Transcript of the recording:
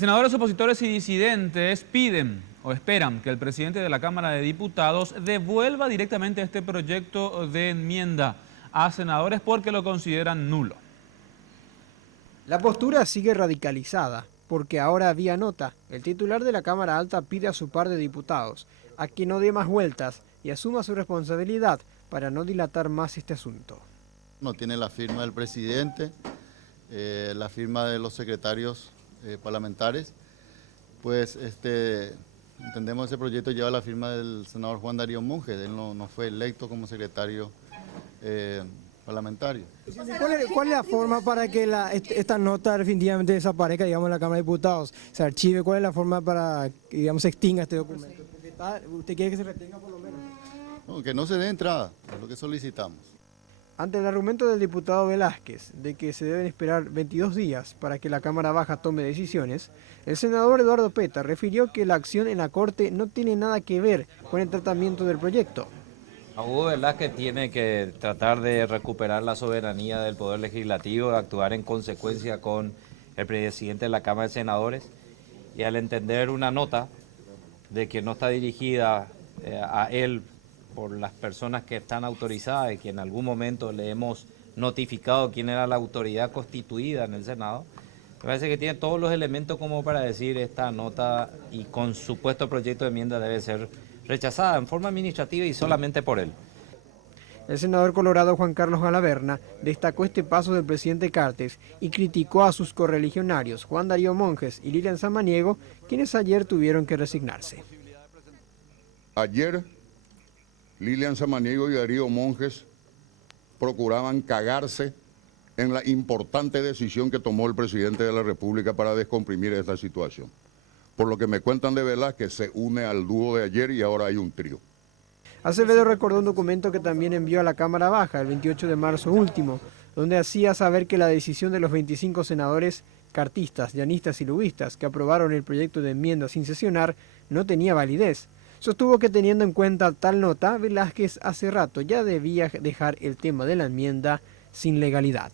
Senadores opositores y disidentes piden o esperan que el presidente de la Cámara de Diputados devuelva directamente este proyecto de enmienda a senadores porque lo consideran nulo. La postura sigue radicalizada, porque ahora vía nota, el titular de la Cámara Alta pide a su par de diputados a que no dé más vueltas y asuma su responsabilidad para no dilatar más este asunto. No tiene la firma del presidente, la firma de los secretarios parlamentarios, pues entendemos que ese proyecto lleva la firma del senador Juan Darío Monjes. Él no fue electo como secretario parlamentario. ¿Cuál es la forma para que esta nota definitivamente desaparezca, digamos, en la Cámara de Diputados, se archive? ¿Cuál es la forma para que, digamos, se extinga este documento? Porque ¿usted quiere que se retenga por lo menos? No, que no se dé entrada, es lo que solicitamos. Ante el argumento del diputado Velázquez de que se deben esperar 22 días para que la Cámara Baja tome decisiones, el senador Eduardo Peta refirió que la acción en la Corte no tiene nada que ver con el tratamiento del proyecto. Hugo Velázquez tiene que tratar de recuperar la soberanía del Poder Legislativo, de actuar en consecuencia con el presidente de la Cámara de Senadores, y al entender una nota de que no está dirigida a él por las personas que están autorizadas y que en algún momento le hemos notificado quién era la autoridad constituida en el Senado, me parece que tiene todos los elementos como para decir esta nota y con supuesto proyecto de enmienda debe ser rechazada en forma administrativa y solamente por él. El senador colorado Juan Carlos Galaverna destacó este paso del presidente Cartes y criticó a sus correligionarios Juan Darío Monjes y Lilian Samaniego, quienes ayer tuvieron que resignarse. Ayer Lilian Samaniego y Darío Monjes procuraban cagarse en la importante decisión que tomó el presidente de la República para descomprimir esta situación. Por lo que me cuentan de Velázquez, se une al dúo de ayer y ahora hay un trío. Acevedo recordó un documento que también envió a la Cámara Baja el 28 de marzo último, donde hacía saber que la decisión de los 25 senadores cartistas, llanistas y luguistas que aprobaron el proyecto de enmienda sin sesionar no tenía validez. Sostuvo que teniendo en cuenta tal nota, Velázquez hace rato ya debía dejar el tema de la enmienda sin legalidad.